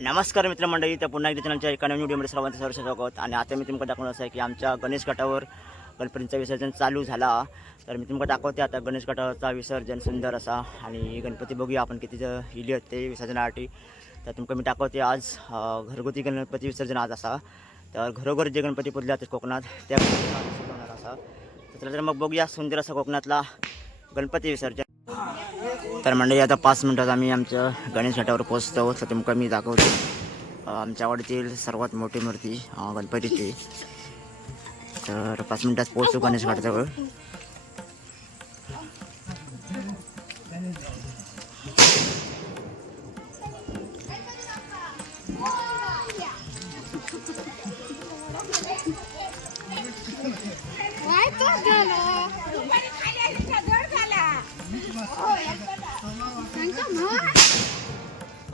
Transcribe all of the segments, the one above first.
नमस्कार मित्रमंडळी तर पुन्हा एकदा चॅनलच्या एका नवीन व्हिडिओमध्ये सर्वांचं सहर्ष स्वागत. आणि आता मी तुमका दाखवणार असं आहे की आमच्या गणेश गटावर गणपतींचं विसर्जन चालू झाला. तर मी तुमका दाखवते आता गणेश गटाचा विसर्जन सुंदर असा. आणि गणपती बघूया आपण किती इली आहेत ते विसर्जनासाठी. तर तुमका मी दाखवते आज घरगुती गणपती विसर्जन आज असा. तर घरोघर जे गणपती पुजले जातात कोकणात त्या गणपतीला असा. तर मग बघूया सुंदर असा कोकणातला गणपती विसर्जन. तर मंडळी आता पाच मिनटात आम्ही आमच्या गणेश घाटावर पोहोचतो. तर तुमका मी दाखवतो. आमच्या आवडीतील सर्वात मोठी मूर्ती गणपतीची. तर पाच मिनिटात पोहोचतो गणेश घाटाजवळ.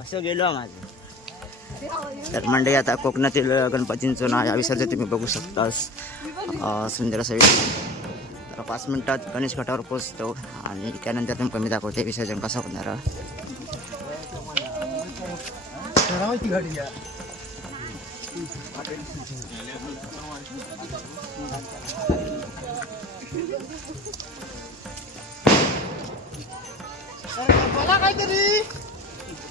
असं गेलो माझं तर मंडळी आता कोकणातील गणपतींचं नाव या विसर्जन तुम्ही बघू शकतास. सुंदर असं तर पाच मिनटात गणेश घाटावर पोहोचतो आणि त्यानंतर तुम्ही कमी दाखवते विसर्जन कसं होणार. आहे.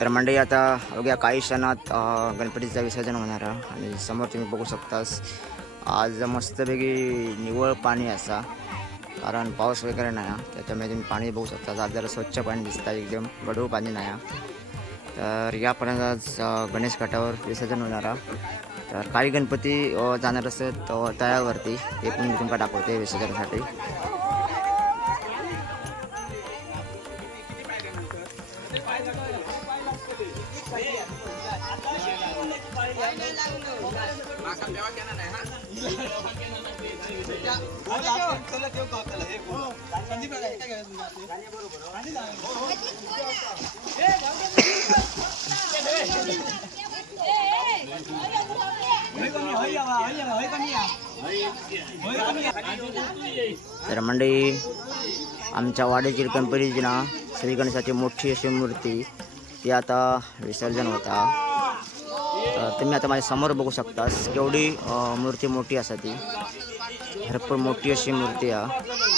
तर मंडळी आता अवघ्या काही क्षणात गणपतीचं विसर्जन होणार आहे आणि समोर तुम्ही बघू शकतास आज मस्तपैकी निवळ पाणी असा कारण पाऊस वगैरे नाही आहे. त्याच्यामुळे तुम्ही पाणी बघू शकता आज जरा स्वच्छ पाणी दिसतं एकदम गडू पाणी नाही आहे. तर यापर्यंत आज गणेश घाटावर विसर्जन होणार तर काही गणपती जाणार असत अ, तळ्यावरती ते पण मी तुम्हाला दाखवते विसर्जनासाठी तर मंडळी आमच्या वाडीतील गणपतीची ना श्रीगणेशाची मोठी अशी मूर्ती ती आता विसर्जन होता. तर तुम्ही आता माझ्यासमोर बघू शकता केवढी मूर्ती मोठी असा ती. भरपूर मोठी अशी मूर्ती आहे.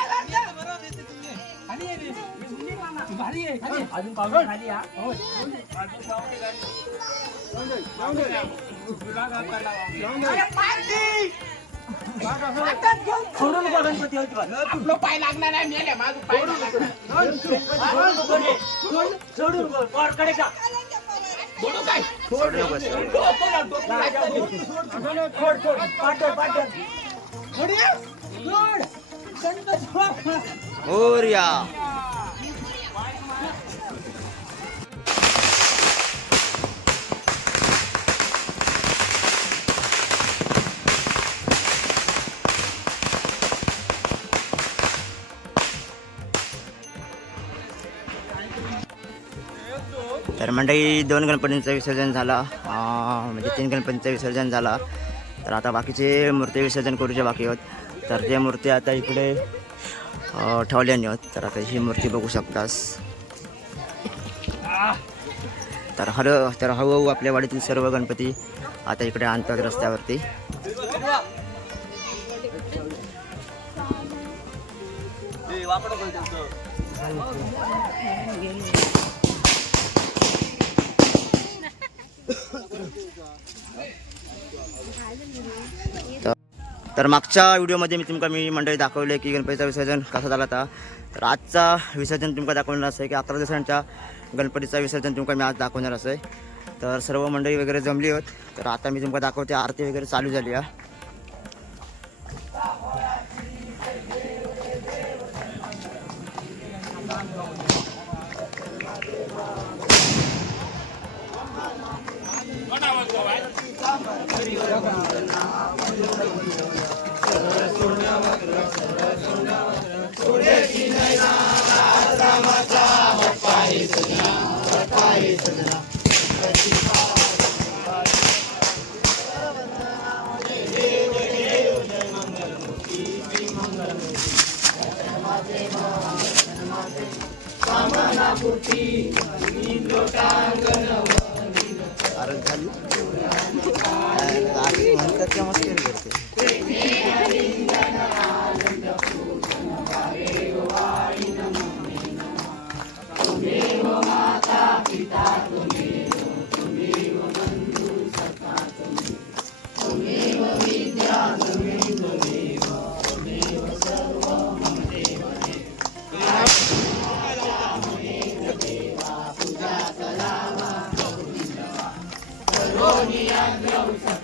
सोडू. नकोस. मोरया तर मंडळी दोन गणपतींचं विसर्जन झालं. म्हणजे तीन गणपतींचं विसर्जन झालं. तर आता बाकीचे मूर्ती विसर्जन करूचे बाकी आहेत. तर ते मूर्ती आता इकडे अं, ठेवल्याने आहेत. तर आता ही मूर्ती बघू शकतास. तर हर तर हळूहळू आपल्या वाडीतील सर्व गणपती आता इकडे आणतात रस्त्यावरती तर- तर मागच्या व्हिडिओमध्ये मी तुमका मी मंडळी दाखवले की गणपतीचं विसर्जन कसं झालं होता. तर आजचा विसर्जन तुमका दाखवणार असं आहे की अकरा दिवसांच्या गणपतीचं विसर्जन तुमका मी आज दाखवणार असं आहे तर सर्व मंडळी वगैरे जमली होत. तर आता मी तुमका दाखवते आरती वगैरे चालू झाली आहे. आरत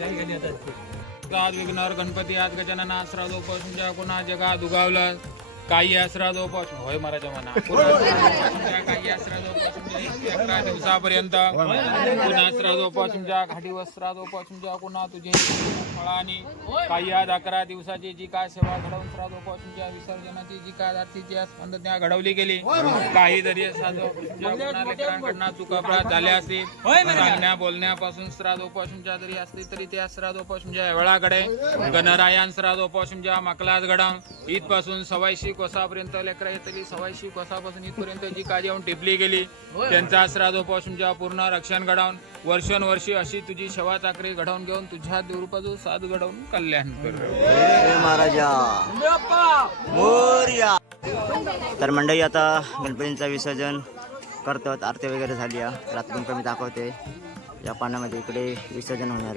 गावात विघ्नर गणपती आज गजानन आसरा जोपासून ज्या कोणा जगा दुगावलं काही आसरा जोपासून होय मराठा म्हणा. काही आसरा जोपासून अकरा दिवसापर्यंत पुन्हा आसरा जोपासून ज्या घाटी वस्त्रा जोपासून ज्या कोणा तुझे फळानी काही आज अकरा दिवसाची जी काय सेवा घडवून श्रा जोपासून ज्या विसर्जनाची जी काय आरतीची आज त्या घडवली गेली काही जरी जो लेकरांकडनं चुकापराध झाल्या असतील सांगण्या बोलण्यापासून श्रादोपासून ज्या जरी असली तरी त्या श्रादोपासून ज्या वेळाकडे गणरायान श्रादोपासून ज्या मकलाच घडावून इथपासून सवायशी कोसापर्यंत लेकरा येतली. सवायशी कोसापासून इथपर्यंत जी काय जेवण टिपली गेली त्यांचा श्रादोपासून ज्या पूर्ण रक्षण घडावून वर्षानुवर्षी अशी तुझी सेवा चाकरी घडवून घेऊन तुझ्या देवरूपाचं साध घडवून कल्याण महाराजा. तर मंडळी आता गणपतींचं विसर्जन करतात. आरती वगैरे झाली आहे. तर आता मी दाखवते. या पाण्यामध्ये इकडे विसर्जन होणार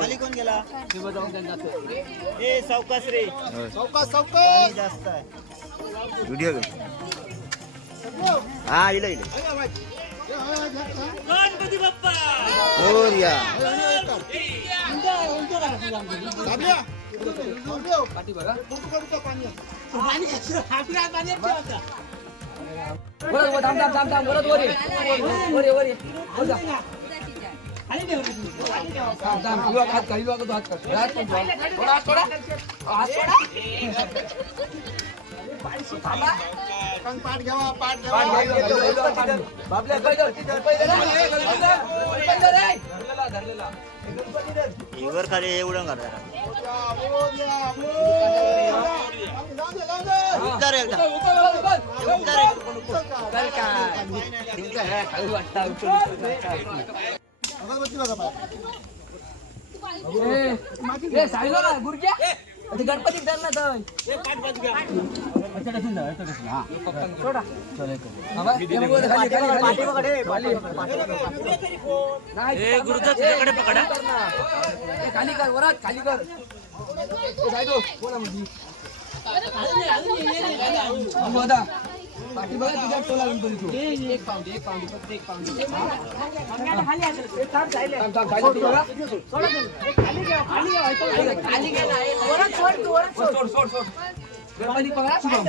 खाली कोण गेला. ए सावकाश रे. पाणी जास्त आहे. व्हिडिओ हा इलं इलं. मोरया वर खाली एवढं करा उतार एकदा उतार एकदा. गणपती धरला खाली कर वरात खाली कर कोण आहे पाठी बघा तुझ्या टोला गणपती तू. एक पाऊंड, एक पाऊंड, फक्त एक पाऊंड. थांब, थांब, खाली बघा. गणपती पकडा, शुभम.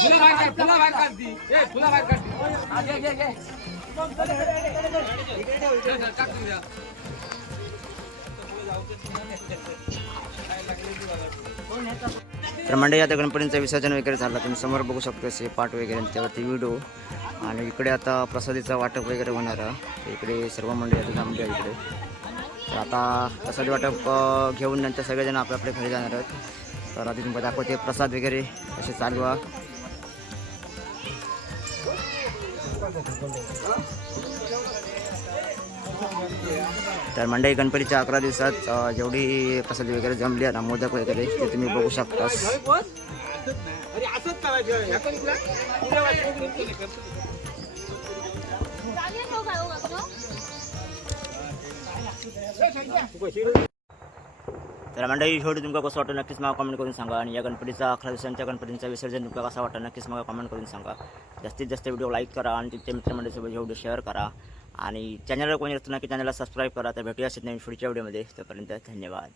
फुलं बाहेर काढ, फुलं बाहेर काढ तर मंडळी आता गणपतींचं विसर्जन वगैरे झालं. तुम्ही समोर बघू शकतो असे पाठ वगैरे त्यावरती व्हिडिओ आणि इकडे आता प्रसादीचं वाटप वगैरे होणार आहे. इकडे सर्व मंडळी आता थांबली आहे इकडे. तर आता प्रसादी वाटप घेऊन नंतर सगळेजण आपल्या आपल्या घरी जाणार आहेत. तर आधी तुम्हाला दाखवते प्रसाद वगैरे असे चालू आहे. तर मंडई गणपतीच्या अकरा दिवसात जेवढी प्रसादी वगैरे जमली आहे ना मोदक वगैरे ते तुम्ही बघू शकता तर मंडळी शेवटी तुमका कसं वाटतं नक्कीच मला कमेंट करून सांगा आणि या गणपतीचा अकरा दिवसांच्या गणपतींचा विसर्जन तुमका कसं वाटतं नक्कीच मला कमेंट करून सांगा. जास्तीत जास्त व्हिडिओ लाईक करा आणि तुमच्या मित्रमंडळीसोबत व्हिडिओ शेअर करा. आणि चॅनलवर कोणी असतं ना की चॅनलला सबस्क्राईब करा. तर भेटूया असेल नवीन पुढच्या व्हिडिओमध्ये. तोपर्यंत धन्यवाद.